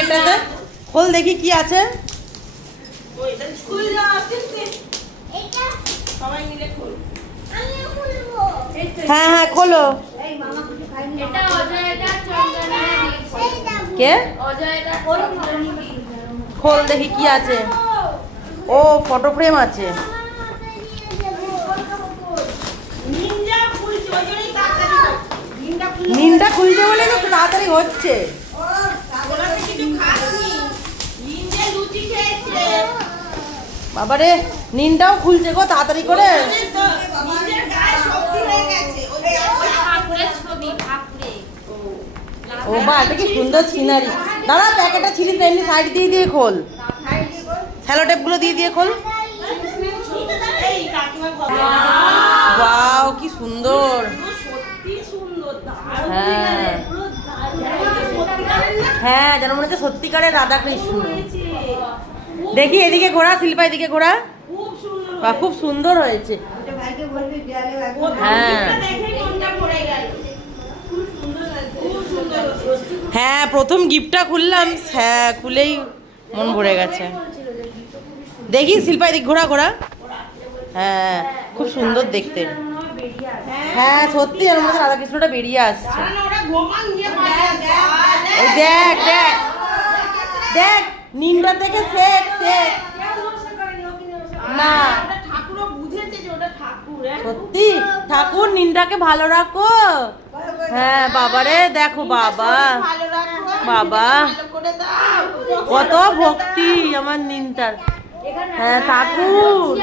প্যাকেটটাতে খোল দেখি কি আছে। হ্যাঁ হ্যাঁ খোলো। কে? খোল দেখি কি আছে। ও ফটো ফ্রেম আছে। নিনটা খুলছে বলে তো তাড়াতাড়ি হচ্ছে। বাবারে, নিনটাও খুলছে গো, তাড়াতাড়ি করে। ও বা এটা কি সুন্দর সিনারি দাঁড়া, প্যাকেটটা ছিলিস না, এমনি সাইড দিয়ে দিয়ে খোল। স্যালো গুলো দিয়ে দিয়ে খোল। ওয়াও কি সুন্দর। হ্যাঁ হ্যাঁ যেন মনে হচ্ছে সত্যিকারের রাধা কৃষ্ণ হয়েছে দেখি এদিকে ঘোরা শিল্পা এদিকে ঘোরা। খুব সুন্দর বাহ, খুব সুন্দর হয়েছে। হ্যাঁ। দিকটা দেখেই মনটা ভরে গেল। খুব সুন্দর লাগছে খুব সুন্দর লাগছে। হ্যাঁ প্রথম গিফটটা খুললাম। হ্যাঁ খুলেই মন ভরে গেছে। দেখি শিল্পা এদিক ঘোরা ঘোরা। হ্যাঁ খুব সুন্দর দেখতে। হ্যাঁ সত্যি আর মধ্যে রাধাকৃষ্ণটা বেরিয়ে আসছে। দেখ দেখ দেখ। নিমটা থেকে শেখ শেখ না ঠাকুরও বুঝেছে যে ওটা ঠাকুর হ্যাঁ? সত্যি ঠাকুর নিনটাকে ভালো রাখো হ্যাঁ বাবারে দেখো বাবা বাবা। ভালো করে দাও কত ভক্তি আমার নিনটার হ্যাঁ ঠাকুর